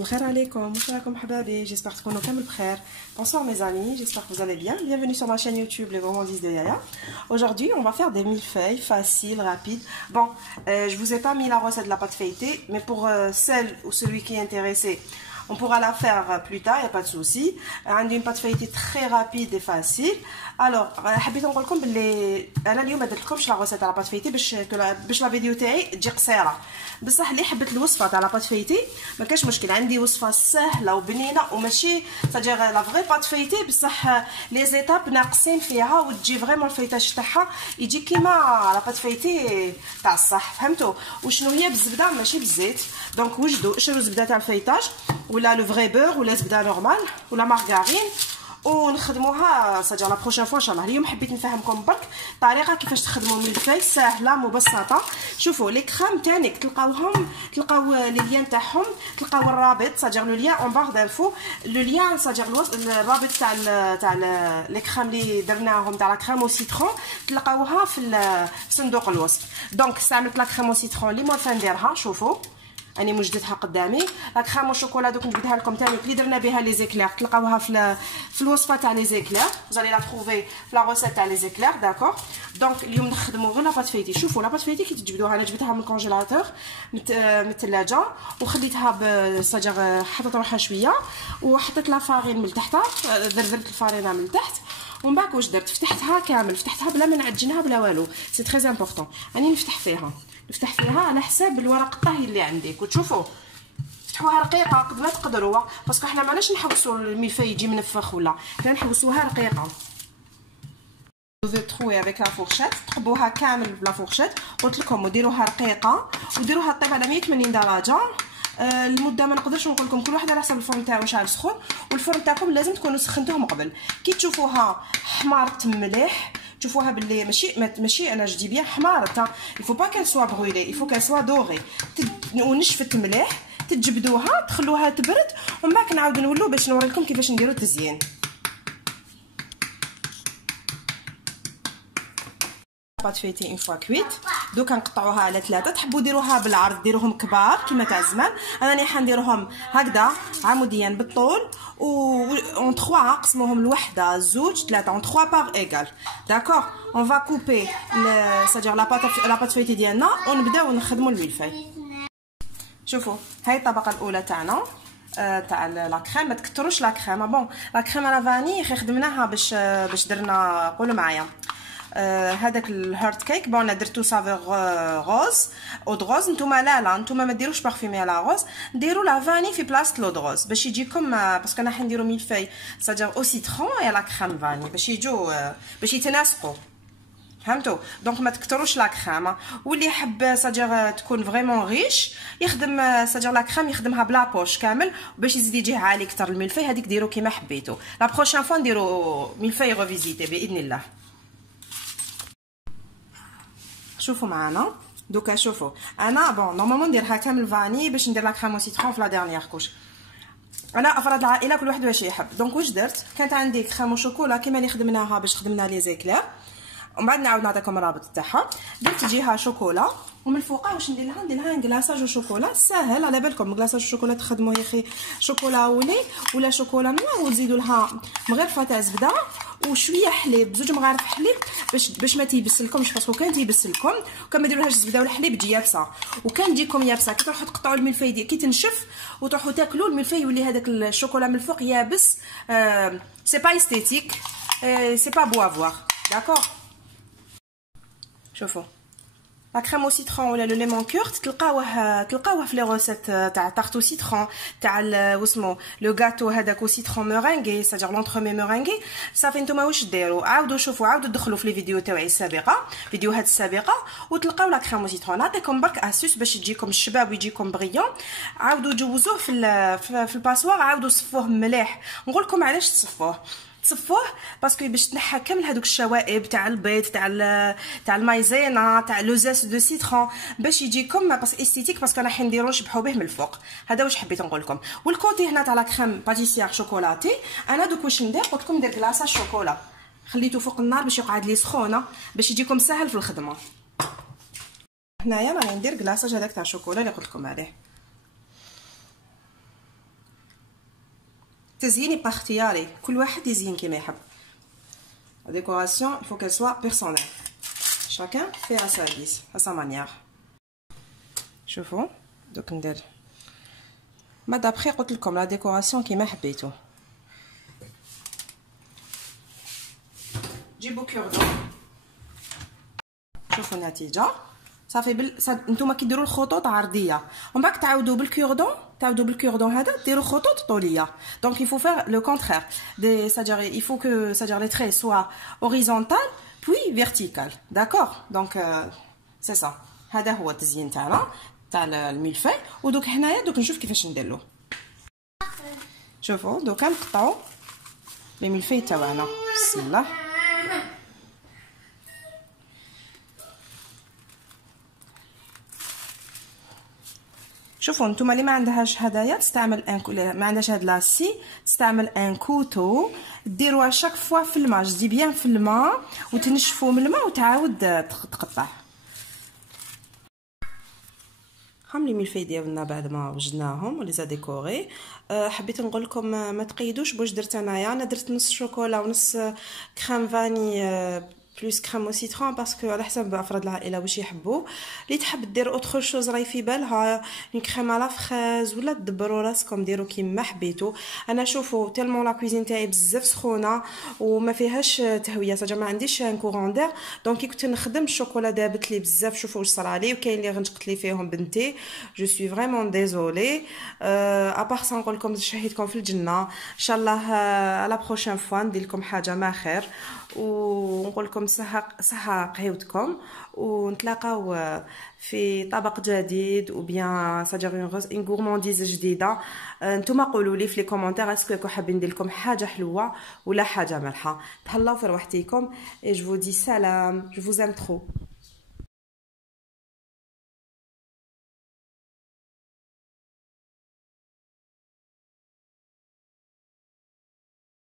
Bonsoir alaikum, bonsoir hababi, j'espère que vous allez bien. Bonsoir mes amis, j'espère que vous allez bien. Bienvenue sur ma chaîne YouTube Les Gourmandises de Yaya. Aujourd'hui, on va faire des millefeuilles faciles, rapides. Bon, je vous ai pas mis la recette de la pâte feuilletée, mais pour celle ou celui qui est intéressé, on pourra la faire plus tard, il n'y a pas de souci. On a une pâte feuilletée très rapide et facile. Alors, حبيت نقول لكم باللي انا اليوم ما درتلكمش لا ريسيت على بات فيتي باش لا فيديو تاعي تجي قصيره. بصح اللي حبت الوصفه تاع لا بات فيتي ما كاش مشكل، عندي وصفه سهله وبنينه وماشي تاجي لا فري بات فيتي، بصح لي زيتاب ناقصين فيها وتجي فريمون الفيتاج تاعها يجي كيما لا بات فيتي تاع الصح. فهمتوا وشنو هي؟ بالزبده ماشي بالزيت. دونك وجدوا شرو الزبده تاع الفيتاج ولا لو فري بور ولا زبده نورمال ولا مارغارين ونخدموها صاجا لا بروشين فوا ان شاء الله. اليوم حبيت نفهمكم برك طريقه كيفاش تخدموا الملفاي سهله مبسطه. شوفوا لي كريم تانيك تلقاو لي ليان تاعهم، تلقاو الرابط صاجا لو ليان اون بار دانفو، لو ليان صاجا الرابط تاع لي كريم اللي درناهم تاع لا كريم او سيترون تلقاوها في صندوق الوصف. دونك استعملت لا كريم او سيترون اللي موالفه نديرها. شوفوا اني وجدتها قدامي. لا كريم او شوكولا دوك نجبدها لكم تاني اللي درنا بها لي زيكلير تلقاوها في الوصفه تاع لي زيكلير، زالي لا تروفي في لا روسيت تاع لي زيكلير. داكور دونك اليوم نخدموا غير لا بات فيتي. شوفوا لا بات فيتي كي تجبدوها، انا جبتها من الكونجيلاتور من الثلاجه وخليتها بصاجر حطيت روحها شويه وحطيت لا فارين من تحت، درت الفارينه من تحت ومن بعد واش درت فتحتها كامل، فتحتها بلا ما نعجنها بلا والو. سي تري امبورطون اني نفتح فيها على حساب الورق الطهي اللي عندك. وتشوفوا فتحوها رقيقه قد ما تقدروا، باسكو حنا ماناش نحوسوا الملفاي يجي منفخ ولا، حنا نحوسوها رقيقه. تروي افيك لا فورشيت، تقبوها كامل بلا فورشيت قلت لكم، وديروها رقيقه وديروها طيب على 180 درجه. المده ما نقدرش نقول لكم، كل واحد على حسب الفرن تاعو شحال سخون، والفرن تاعكم لازم تكونوا سخنتوه من قبل. كي تشوفوها حمارت مليح تشوفوها باللي ماشي انا جدي بيان حمارت، يفو با كان سوا برويلي، يفو كان سوا دوغي ونشفت مليح. تجبدوها تخلوها تبرد ومن بعد نعاود نولو باش نوريكم كيفاش نديرو التزيين. بات فيتي اون فوا كويت دوكا نقطعوها على 3. تحبوا ديروها بالعرض ديروهم كبار كيما تاع زمان، انا راني حنديرهم هكذا عموديا بالطول و اون 3 نقسموهم لوحده زوج 3 اون 3 بار ايغال. داكور اون فا كوبي سادير لا بات فيتي ديالنا ونبداو نخدموا الملفاي. شوفوا هاي الطبقه الاولى تاعنا تاع لا كريم. ما تكثروش لا كريم. بون لا كريم لا فاني خدمناها باش درنا قولوا معايا هذاك الهارت كيك. بون انا درتو سافور روز اود روز. نتوما لا نتوما ما ديروش بارفيمي على روز، ديروا لا فاني في بلاصه لود روز باش يجيكم، باسكو انا حنديرو ميلفاي سادير او سيترون يا لا كريم فاني باش يجوا باش يتناسقوا. فهمتوا؟ دونك ما تكثروش لا كريم. واللي يحب سادير تكون فريمون ريش يخدم سادير لا كريم يخدمها بلا بوش كامل باش يزيد يجيه عالي اكثر الملفاي. هذيك ديروا كيما حبيتوا. لا بروشين فوا نديروا ملفاي ريفيزيتي باذن الله. شوفوا معنا دوكا. شوفوا انا بون نورمالمون نديرها كامل فاني باش ندير لا كريم او سيترون في لا ديرنيير كوش. انا افراد العائله كل واحد واش يحب. دونك واش درت؟ كانت عندي كريم او شوكولا كيما اللي خدمناها باش خدمنا لي زيكلير، ومن بعد نعاود نعطيكم الرابط تاعها. درت جهه شوكولا ومن الفوق واش ندير لها كلاصاج وشوكولا ساهل. على بالكم كلاصاج الشوكولا تخدموا يا اخي شوكولا ولي ولا شوكولا نوع وتزيدوا لها مغرفه تاع زبده وشويه حليب، بزوج مغارف حليب باش ما تيبسلكمش، باسكو كان تيبسلكم وكان ما ديرولهاش الزبده والحليب تجي يابسه. وكان تجيكم يابسه كي تروحوا تقطعوا الملفاي كي تنشف وتروحوا تاكلوا الملفاي يولي هذاك الشوكولا من الفوق يابس. سي با استيتيك، سي با بو افوار. داكور شوفوا لا كريم او سيترون ولا لو ليمون كورت تلقاوه في لي روسيت تاع تارتو سيترون تاع واسمو لو غاتو هذاك او سيترون مورينغي سادير لونترومي مورينغي. صافي نتوما واش ديروا؟ عاودوا شوفوا عاودوا دخلوا في لي فيديو تاعي السابقه فيديوهات السابقه وتلقاو لا كريم او سيترون. نعطيكم برك اسوس باش تجيكم الشباب ويجيكم بريون. عاودوا جوزوه في الباسوار، عاودوا صفوه مليح. نقول لكم علاش تصفوه باسكو باش تنحى كامل هذوك الشوائب تاع البيض تاع المايزينا تاع لو زيس دو سيترون باش يجيكم باس استيتيك، باسكو انا حنديرو نشبحو به من الفوق. هذا واش حبيت نقول لكم. والكوتي هنا تاع لا كريم باتيسيير شوكولاتي انا دوك واش ندير؟ قلت لكم ندير كلاصه شوكولا، خليته فوق النار باش يقعد لي سخونه باش يجيكم ساهل في الخدمه. هنايا راني ندير كلاصه هذاك تاع الشوكولا اللي قلت لكم عليه. التزيين يبقى اختياري، كل واحد يزين كما يحب. La décoration, il faut qu'elle soit personnelle. Chacun fait à sa guise, à sa manière. شوفوا دوك ندير ما دابخي قلت لكم لا ديكوراسيون كيما حبيتو. جيبوا كوردون، شوفوا النتيجه صافي. نتوما كيديروا الخطوط عرضيه ومن بعد تعاودوا بالكوردون هذا ديروا خطوط طوليه. دونك il faut faire le contraire des c'est-à-dire il faut que c'est-à-dire les traits soient horizontal puis vertical. d'accord. donc c'est ça. هذا هو التزيين تاعنا تاع الملفاي. ودوك هنايا دوك نشوف كيفاش نديرلو. شوفوا دوكا نقطعوا لي ملفاي تاعنا. بسم الله. شوفوا نتوما اللي ما عندهاش هدايا تستعمل ما عندهاش هاد لاسي تستعمل ان كوتو. ديروها شاك فوا في الماء، جدي بيان في الماء وتنشفوا من الماء وتعاود تقطع. هام لي ملفاي ديالنا بعد ما وجدناهم ولي ديكوري. حبيت نقول لكم ما تقيدوش باش درت انايا. انا درت نص شوكولا ونص كريم فاني بلوس كريم او سيترون باسكو على حسب افراد العائله واش يحبوا. اللي تحب دير اوتر شوز راهي في بالها اون كريم على فريز ولا تدبروا راسكم ديروا كيما حبيتوا. انا شوفوا تالمون لا كوزين تاعي بزاف سخونه وما فيهاش تهويه صاجا ما عنديش ان كورون دير. دونك كنت نخدم الشوكولا دابت لي بزاف. شوفوا واش صرا عليه وكاين اللي غنقت لي فيهم بنتي. جو سوي فريمون ديزولي. ابار سا نقول لكم شهيتكم في الجنه ان شاء الله. على بروشين فوا ندير لكم حاجه ما خير ونقول لكم صحة قهوتكم ونتلاقاو في طبق جديد او بيان ساجير اون غورمانديز جديده. نتوما قولوا لي في لي كومونتير اسكو حابين ندير لكم حاجه حلوه ولا حاجه مالحه. تهلاو في روحتيكم. et je vous dis salam, je vous aime trop.